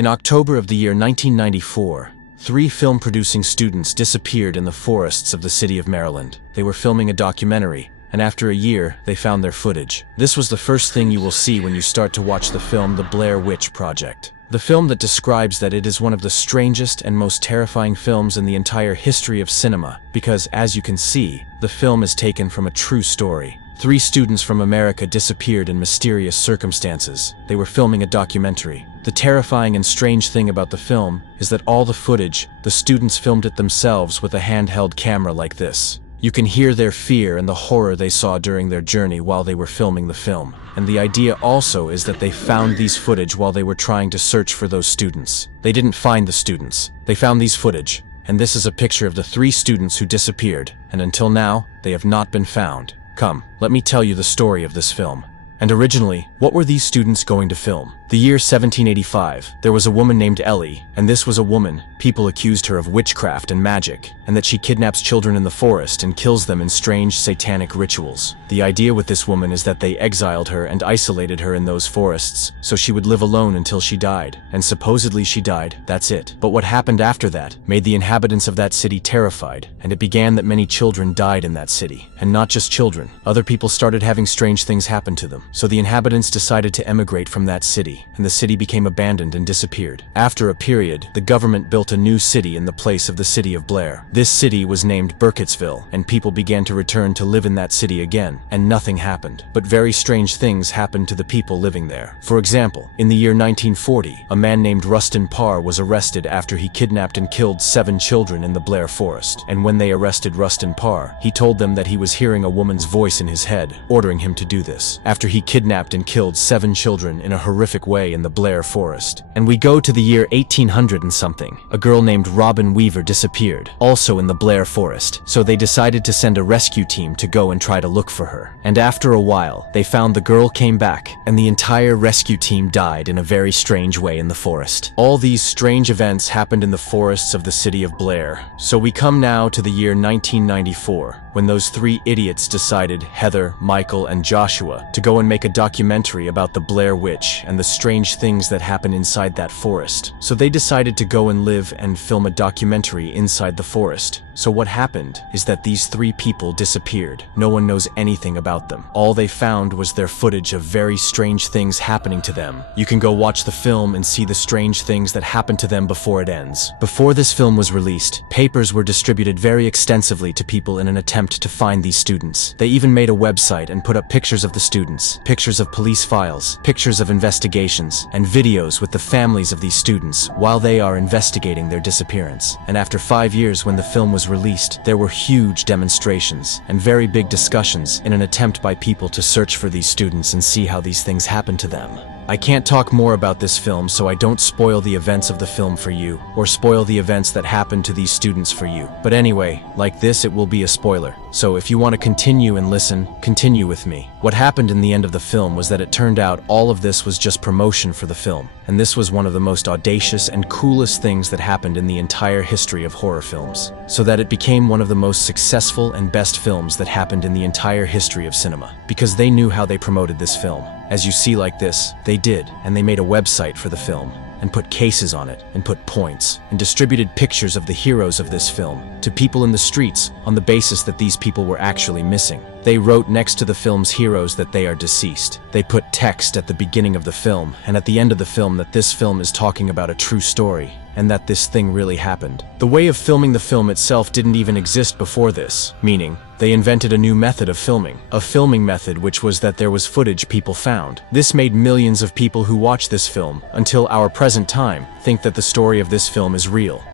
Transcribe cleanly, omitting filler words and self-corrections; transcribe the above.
In October of the year 1994, 3 film-producing students disappeared in the forests of the city of Maryland. They were filming a documentary, and after a year, they found their footage. This was the first thing you will see when you start to watch the film The Blair Witch Project. The film that describes that it is one of the strangest and most terrifying films in the entire history of cinema, because, as you can see, the film is taken from a true story. 3 students from America disappeared in mysterious circumstances. They were filming a documentary. The terrifying and strange thing about the film is that all the footage, the students filmed it themselves with a handheld camera like this. You can hear their fear and the horror they saw during their journey while they were filming the film. And the idea also is that they found these footage while they were trying to search for those students. They didn't find the students. They found these footage. And this is a picture of the 3 students who disappeared. And until now, they have not been found. Come, let me tell you the story of this film. And originally, what were these students going to film? The year 1785, there was a woman named Ellie, and this was a woman. People accused her of witchcraft and magic, and that she kidnaps children in the forest and kills them in strange satanic rituals. The idea with this woman is that they exiled her and isolated her in those forests, so she would live alone until she died. And supposedly she died, that's it. But what happened after that made the inhabitants of that city terrified, and it began that many children died in that city. And not just children, other people started having strange things happen to them. So the inhabitants decided to emigrate from that city, and the city became abandoned and disappeared. After a period, the government built a new city in the place of the city of Blair. This city was named Burkittsville, and people began to return to live in that city again, and nothing happened. But very strange things happened to the people living there. For example, in the year 1940, a man named Rustin Parr was arrested after he kidnapped and killed 7 children in the Blair forest. And when they arrested Rustin Parr, he told them that he was hearing a woman's voice in his head, ordering him to do this. After he kidnapped and killed 7 children in a horrific way in the Blair forest. And we go to the year 1800 and something. A girl named Robin Weaver disappeared, also in the Blair forest, so they decided to send a rescue team to go and try to look for her. And after a while, they found the girl came back, and the entire rescue team died in a very strange way in the forest. All these strange events happened in the forests of the city of Blair. So we come now to the year 1994, when those 3 idiots decided, Heather, Michael, and Joshua, to go and make a documentary about the Blair Witch and the strange things that happen inside that forest. So they decided to go and live and film a documentary inside the forest. So what happened is that these 3 people disappeared. No one knows anything about them. All they found was their footage of very strange things happening to them. You can go watch the film and see the strange things that happened to them before it ends. Before this film was released, papers were distributed very extensively to people in an attempt to find these students. They even made a website and put up pictures of the students, pictures of police files, pictures of investigations, and videos with the families of these students while they are investigating their disappearance. And after 5 years, when the film was released, there were huge demonstrations and very big discussions in an attempt by people to search for these students and see how these things happened to them. I can't talk more about this film, so I don't spoil the events of the film for you, or spoil the events that happened to these students for you. But anyway, like this, it will be a spoiler. So if you want to continue and listen, continue with me. What happened in the end of the film was that it turned out all of this was just promotion for the film. And this was one of the most audacious and coolest things that happened in the entire history of horror films. So that it became one of the most successful and best films that happened in the entire history of cinema. Because they knew how they promoted this film. As you see like this, they did, and they made a website for the film, and put cases on it, and put points, and distributed pictures of the heroes of this film to people in the streets on the basis that these people were actually missing. They wrote next to the film's heroes that they are deceased. They put text at the beginning of the film, and at the end of the film that this film is talking about a true story, and that this thing really happened. The way of filming the film itself didn't even exist before this, meaning they invented a new method of filming. A filming method which was that there was footage people found. This made millions of people who watch this film, until our present time, think that the story of this film is real.